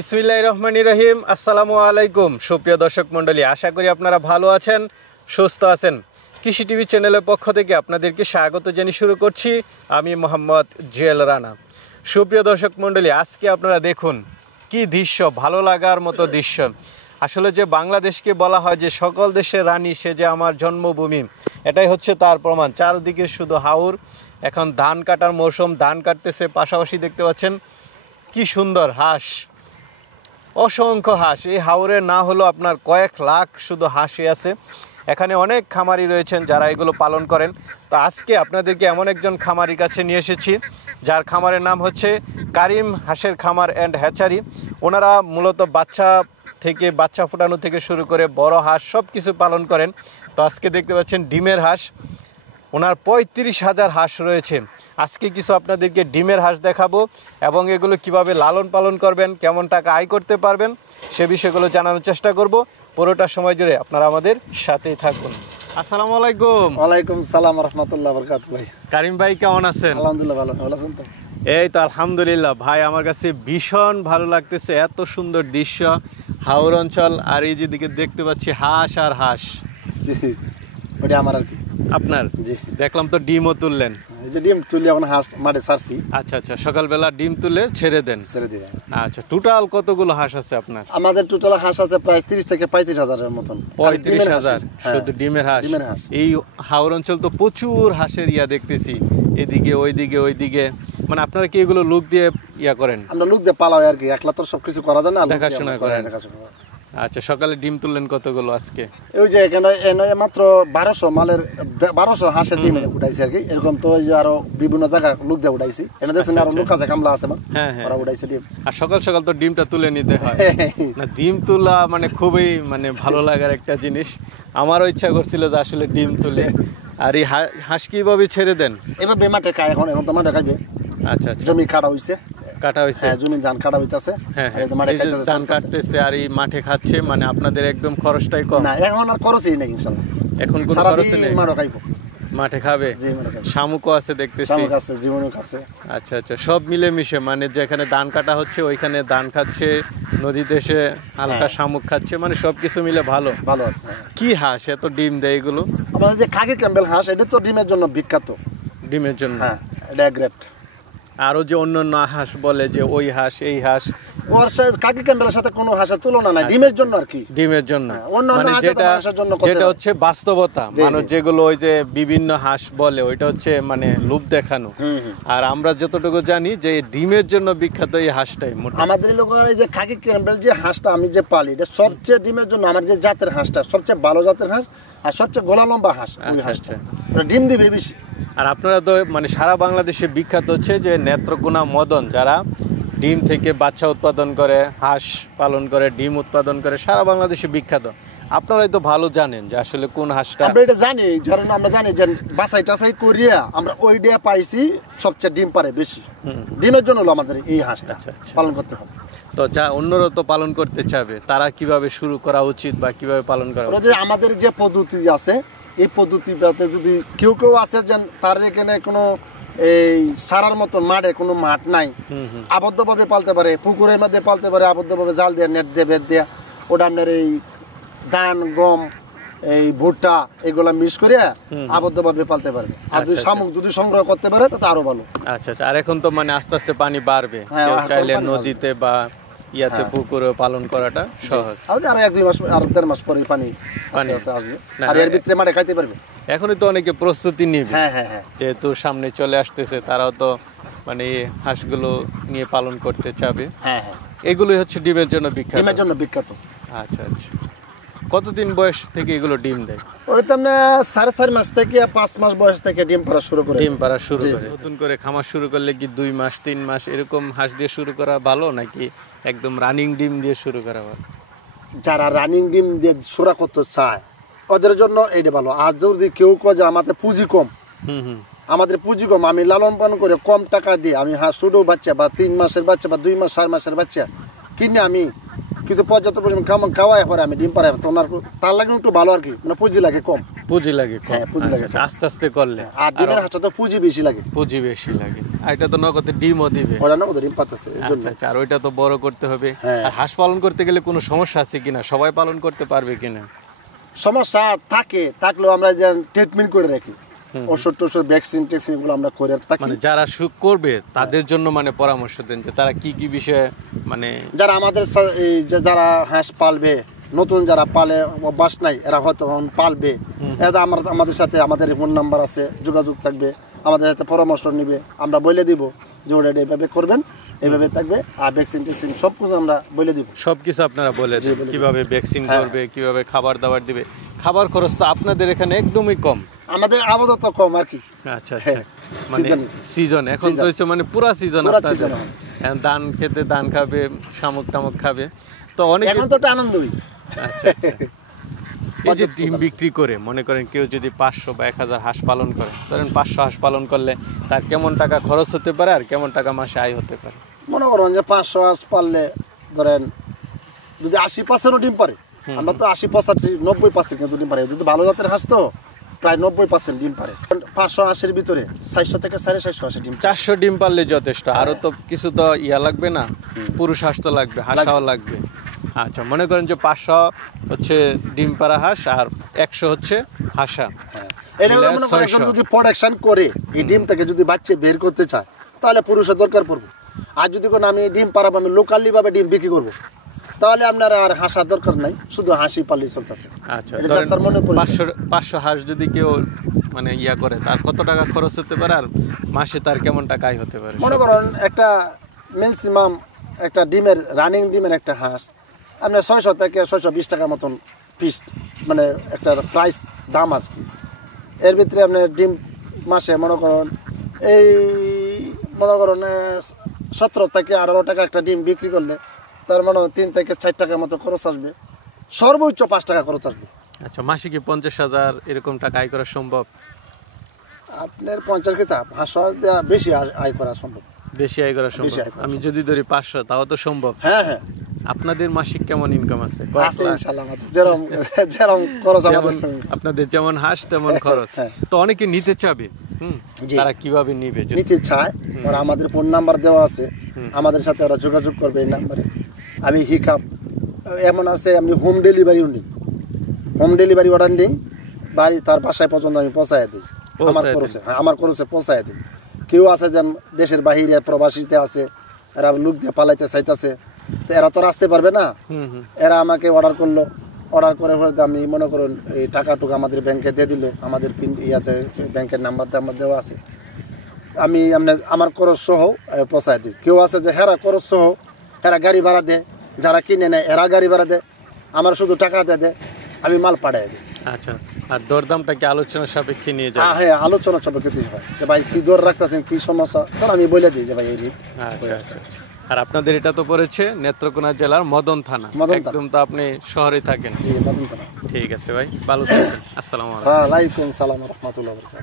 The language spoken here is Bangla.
বিসমিল্লাহির রহমানির রহিম। আসসালামু আলাইকুম সুপ্রিয় দর্শক মণ্ডলী, আশা করি আপনারা ভালো আছেন, সুস্থ আছেন। কৃষি টিভি চ্যানেলের পক্ষ থেকে আপনাদেরকে স্বাগত জানিয়ে শুরু করছি আমি মোহাম্মদ জুয়েল রানা। সুপ্রিয় দর্শক মণ্ডলী, আজকে আপনারা দেখুন কি দৃশ্য, ভালো লাগার মতো দৃশ্য। আসলে যে বাংলাদেশকে বলা হয় যে সকল দেশের রানী, সে যে আমার জন্মভূমি, এটাই হচ্ছে তার প্রমাণ। চারদিকে শুধু হাওর। এখন ধান কাটার মৌসুম, ধান কাটতেছে, পাশাপাশি দেখতে পাচ্ছেন কি সুন্দর হাঁস, অসংখ্য হাঁস। এই হাওরে না হলো আপনার কয়েক লাখ শুধু হাঁসই আছে। এখানে অনেক খামারি রয়েছেন যারা এগুলো পালন করেন। তো আজকে আপনাদেরকে এমন একজন খামারির কাছে নিয়ে এসেছি যার খামারের নাম হচ্ছে কারিম হাঁসের খামার অ্যান্ড হ্যাচারি। ওনারা মূলত বাচ্চা ফোটানো থেকে শুরু করে বড় হাঁস সব কিছু পালন করেন। তো আজকে দেখতে পাচ্ছেন ডিমের হাঁস, ওনার 35,000 হাঁস রয়েছে। আজকে কিছু আপনাদেরকে ডিমের হাঁস দেখাবো এবং এগুলো কিভাবে লালন পালন করবেন, কেমন টাকা আয় করতে পারবেন সে বিষয়গুলো জানানোর চেষ্টা করব। পুরোটা সময় জুড়ে আপনারা আমাদের সাথেই থাকুন। আসসালামু আলাইকুম। ওয়ালাইকুম সালাম রাহমাতুল্লাহ বারাকাতুহু। ভাই কারিম ভাই কেমন আছেন? আলহামদুলিল্লাহ ভালো আছেন তো? এই তো আলহামদুলিল্লাহ ভাই, আমার কাছে ভীষণ ভালো লাগতেছে। এত সুন্দর দৃশ্য, হাওর অঞ্চল, আর এই যেদিকে দেখতে পাচ্ছি হাঁস আর হাঁস। জি, ওটা আমার আর কি। আপনার? জি। দেখলাম তো ডিমও তুললেন। এই যে ডিম তুলি এখন হাঁস মাঠে ছাড়ছি। আচ্ছা আচ্ছা, সকালবেলা ডিম তুলে ছেড়ে দেন? ছেড়ে দিই। আচ্ছা, টোটাল কতগুলো হাঁস আছে আপনার? আমাদের টোটাল হাঁস আছে প্রায় 30 থেকে 35,000 মতন। 35,000 শুধু ডিমের হাঁস? ডিমের হাঁস। এই হাওর অঞ্চল তো প্রচুর হাঁসের দেখতেছি, এদিকে ওইদিকে। মানে আপনারা কি এগুলো লোক দিয়ে করেন? আমরা লোক দিয়ে পালাই আর কি, একলা তো সবকিছু করা যায় না, দেখাশোনা করেন। আচ্ছা, সকালে ডিম তুললেন কতগুলো আজকে? ওই যে এখানে মাত্র 1200 হাঁসের ডিম উঠাইছি আর কি। এরকম তো ওই যে আরো বিভিন্ন জায়গা লোক দিয়ে উঠাইছি। এনে দেখছেন আরো লোক আছে, কামলা আছে, ওরা উঠাইছে ডিম। আর সকাল সকাল তো ডিমটা তুলে নিতে হয় না? ডিম তোলা মানে খুবই ভালো লাগার একটা জিনিস। আমারও ইচ্ছা করছিল যে আসলে ডিম তুলে। আর এই হাঁস কিভাবে ছেড়ে দেন? এভাবে মাঠে খায়, এখন তো মাঠে খাইবে। আচ্ছা আচ্ছা, জমি কাটা হইছে। জমি ধান কাটা হইতাছে। হ্যাঁ, ধান কাটতেছে আর এই মাঠে খাচ্ছে। মানে আপনাদের একদম খরচটাই কম? না, এখন আর খরচই নেই ইনশাআল্লাহ। এখন কোনো খরচ নেই, মাঠে খাবে। শামুকও আছে দেখতেছি। শামুক আছে, জীবনুক আছে। আচ্ছা আচ্ছা, সব মিলে মিশে, মানে যেখানে ধান কাটা হচ্ছে ওইখানে ধান খাচ্ছে, নদীতে এসে হালকা শামুক খাচ্ছে, মানে সবকিছু মিলে ভালো আছে। কি হাঁস এত ডিম দেয় এগুলো? আমাদের যে খাকি ক্যাম্বেল হাঁস, এটা তো ডিমের জন্য বিখ্যাত। ডিমের জন্য? হ্যাঁ, এটা গ্রেট। আরো যে অন্যান্য হাঁস বলে যে ওই হাঁস এই হাঁস, ওর সাথে কাকি ক্যাম্বেলের সাথে কোনো হাঁসের তুলনা নাই ডিমের জন্য আর কি। ডিমের জন্য, মানে যেটা হচ্ছে বাস্তবতা। মানুষ যেগুলো ওই যে বিভিন্ন হাঁস বলে ওইটা হচ্ছে মানে লোভ দেখানো। আর আমরা যতটুকু জানি যে ডিমের জন্য বিখ্যাত এই হাঁসটাই। আমাদের লোকের এই যে খাকি ক্যাম্বেল যে হাঁসটা আমি যে পালি, এটা সবচেয়ে ডিমের জন্য আমার যে জাতের হাঁসটা সবচেয়ে ভালো জাতের হাঁস আর সবচেয়ে গোলা লম্বা হাঁস। আচ্ছা, ডিম দিবে বেশি। আর আপনারা তো মানে সারা বাংলাদেশে বিখ্যাত হচ্ছে যে নেত্রকোনা মদন, যারা ডিম থেকে বাচ্চা উৎপাদন করে, হাঁস পালন করে, ডিম উৎপাদন করে, সারা বাংলাদেশে বিখ্যাত। আপনারাই তো ভালো জানেন যে আসলে কোন হাঁসটা। আমরা এটা জানি, ধরেন আমরা জানি যে বাছাই টাছাই করিয়া আমরা ওই দিয়ে পাইছি সবচেয়ে ডিম পারে বেশি। ডিমের জন্য হলো আমাদের এই হাঁসটা পালন করতে হবে। তো যা অন্যরা তো পালন করতে চাবে, তারা কিভাবে শুরু করা উচিত বা কিভাবে পালন করা উচিত? আমাদের যে পদ্ধতি আছে, এই পদ্ধতিতে যদি কেউ আছে যে তার এখানে কোনো এই সারার মতো মাঠে কোনো মাঠ নাই, আবদ্ধভাবে পালতে পারে, পুকুরের মধ্যে পালতে পারে, আবদ্ধভাবে জাল দিয়ে, নেট দিয়ে, বেদ দিয়ে, ওটা আপনার এই ধান, গম, এই ভুট্টা এগুলা মিক্স করে আবদ্ধভাবে পালতে পারে। আর যদি শামুক যদি সংগ্রহ করতে পারে তাতে আরো ভালো। আচ্ছা আচ্ছা, আর এখন তো মানে আস্তে আস্তে পানি বাড়বে, কেউ চাইলে নদীতে বা পুকুরে পালন করাটা সহজ। আর 1-2 মাস আর 1.5 মাস পরে পানি আসবে, আর এর ভিতরে মাঠে খাইতে পারবে। এখনই তো অনেকে প্রস্তুতি নিবে, হ্যাঁ, যেহেতু সামনে চলে আসতেছে, তারাও তো মানে হাঁসগুলো নিয়ে পালন করতে চাবে। হ্যাঁ, এগুলোই হচ্ছে ডিমের জন্য বিখ্যাত। ডিমের জন্য বিখ্যাত। আচ্ছা আচ্ছা, কতদিন বয়স থেকে এগুলো ডিম দেয়? ওটা তো আপনার 4.5 মাস থেকে 5 মাস বয়স থেকে ডিম পাড়া শুরু করে। ডিম পাড়া শুরু করে। নতুন করে খামার শুরু করলে কি 2 মাস 3 মাস এরকম হাঁস দিয়ে শুরু করা ভালো, নাকি একদম রানিং ডিম দিয়ে শুরু করা ভালো? যারা রানিং ডিম দিয়ে শুরু করতে চায় ওদের জন্য এটা ভালো। আর যদি কেউ কয় যে আমাদের পুঁজি কম, আমাদের পুঁজি কম, আমি লালন পালন করে কম টাকা দিয়ে আমি হাঁস ছোটো বাচ্চা বা 3 মাসের বাচ্চা বা 2 মাস 4 মাসের বাচ্চা কিনে আমি কিন্তু পর্যাপ্ত পরিমাণ খাওয়াই পরে আমি ডিম পাড়াই, তার লাগে একটু ভালো আর কি, মানে পুঁজি লাগে কম। পুঁজি লাগে কম। হ্যাঁ, পুঁজি লাগে। আস্তে আস্তে করলে। আর ডিমের হাঁসটা তো পুঁজি বেশি লাগে। পুঁজি বেশি লাগে। আর এটা তো নগদে ডিমও দিবে। ওরা নগদে ডিম পাতাছে এর জন্য। আচ্ছা, আর ওইটা তো বড় করতে হবে। হ্যাঁ। আর হাঁস পালন করতে গেলে কোনো সমস্যা আছে কিনা? সবাই পালন করতে পারবে কিনা? সমস্যা থাকলেও আমরা যে ট্রিটমেন্ট করে রাখি, ওষুধ টষুধ ভ্যাকসিন ট্যাকসিন এগুলো আমরা করে থাকি। মানে যারা করবে তাদের জন্য মানে পরামর্শ দেন যে তারা কি কি বিষয়ে, মানে যারা আমাদের এই যে যারা হাঁস পালবে, নতুন যারা পালে অভ্যাস নাই, এরা হয়তো পালবে, এরা আমাদের সাথে আমাদের ফোন নাম্বার আছে, যোগাযোগ থাকবে, আমাদের সাথে পরামর্শ নিবে, আমরা বলে দিব যে ওটা এইভাবে করবেন, এইভাবে থাকবে। আর ভ্যাকসিন ট্যাকসিন সব কিছু আমরা বলে দিব। সবকিছু আপনারা বলে দেন কিভাবে ভ্যাকসিন করবে, কিভাবে খাবার দাবার দিবে। খাবার খরচ তো আপনাদের এখানে একদমই কম। আমাদের আপাতত কম আর কি। আচ্ছা আচ্ছা, মানে সিজন এখন তো হচ্ছে মানে পুরা সিজন আপনাদের। ধান খেতে ধান খাবে, শামুক টামুক খাবে, তো অনেক এখন তো একটা আনন্দই। আচ্ছা আচ্ছা। এই যে ডিম বিক্রি করে মনে করেন কেউ যদি 500 বা 1000 হাঁস পালন করে, ধরেন 500 হাঁস পালন করলে তার কেমন টাকা খরচ হতে পারে আর কেমন টাকা মাসে আয় হতে পারে? মনে করেন যে 500 হাঁস পাললে ধরেন যদি 80% ডিম পারে, আমরা তো 80 85 90% কিন্তু ডিম পারে। যদি ভালো জাতের হাঁস তো প্রায় 90% ডিম পারে। 500 হাঁসের ভিতরে 400 থেকে 450 হাঁস ডিম। 400 ডিম পারলে যথেষ্ট। আরো তো কিছু তো লাগবে না, পুরুষ হাঁস তো লাগবে, হাঁসাও লাগবে। আচ্ছা, মনে করেন যে 500 হচ্ছে ডিম পাড়া হাঁস আর 100 হচ্ছে হাঁসা। এটা মনে করেন একজন যদি প্রোডাকশন করে এই ডিম থেকে যদি বাচ্চা বের করতে চায় তাহলে পুরুষের দরকার পড়বে। আর যদি কোন আমি ডিম পাড়াবো, আমি লোকালি ভাবে ডিম বিক্রি করবো, তাহলে আপনার আর হাঁসার দরকার নাই, শুধু হাঁসি পাললেই চলতেছে। আচ্ছা, 500 হাঁস যদি কেউ মানে করে তার কত টাকা খরচ হতে পারে আর মাসে তার কেমন টাকা আয় হতে পারে? মনে করেন একটা ম্যাক্সিমাম একটা ডিমের রানিং ডিমের একটা হাঁস আপনার 600 থেকে 620 টাকা মতন পিস, মানে একটা প্রাইস দাম আছে। এর ভিতরে আপনার ডিম মাসে মনে করেন 17 থেকে 18 টাকা একটা ডিম বিক্রি করলে তার মানে 3 থেকে 4 টাকা মতো খরচ আসবে, সর্বোচ্চ 5 টাকা খরচ আসবে। আচ্ছা, মাসে কি 50,000 এরকম টাকা আয় করা সম্ভব? আপনার 50 কিতাব হাঁস বেশি আয় করা সম্ভব। বেশি আয় করা সম্ভব। আমি যদি ধরি 500, তাও তো সম্ভব। হ্যাঁ হ্যাঁ। আপনাদের মাসিক কেমন ইনকাম আছে? আপনাদের যেমন হাঁস তেমন খরচ। তো অনেকে নিতে চাবে, তারা কিভাবে নিবে? নিতে চায় ওরা আমাদের ফোন নাম্বার দেওয়া আছে, আমাদের সাথে ওরা যোগাযোগ করবে এই নাম্বারে। আমি হিকাপ এমন আছে, আমি হোম ডেলিভারিও নিই, হোম ডেলিভারি অর্ডার নিই, বাড়ি তার বাসায় পর্যন্ত আমি পৌঁছায় দিই, আমার খরচে পৌঁছায় দিই। কেউ আছে যেন দেশের বাহিরে প্রবাসীতে আছে, এরা লোক দিয়ে পালাইতে চাইতেছে, তো এরা তো আসতে পারবে না, এরা আমাকে অর্ডার করলো, অর্ডার করে আমি মনে করুন এই টাকাটুকু আমাদের ব্যাংকে দিয়ে দিল, আমাদের ব্যাংকের নাম্বার আমার দেওয়া আছে, আমি আমার খরচ সহ পৌঁছায় দিই। কেউ আছে যে হেরা খরচ সহ, এরা গাড়ি ভাড়া দেয়, যারা কিনে নেয় এরা গাড়ি ভাড়া দেয়, আমার শুধু টাকা দেয়, আমি মাল পাঠাই দিই। আচ্ছা, আর দরদামটা কি আলোচনা সাপেক্ষে নিয়ে যায়? হ্যাঁ, আলোচনা সাপেক্ষে দিতে হয় যে ভাই কি দর রাখতেছেন, কি সমস্যা, তখন আমি বলে দিই যে ভাই এই রেট। আচ্ছা আচ্ছা আচ্ছা। আর আপনাদের এটা তো পড়েছে নেত্রকোনা জেলার মদন থানা, একদম তো আপনি শহরে থাকেন। জি, মদন থানা। ঠিক আছে ভাই, ভালো থাকবেন। আসসালামু আলাইকুম। ওয়া আলাইকুম সালাম ওয়া রাহমাতুল্লাহি ওয়া বারাকাতুহু।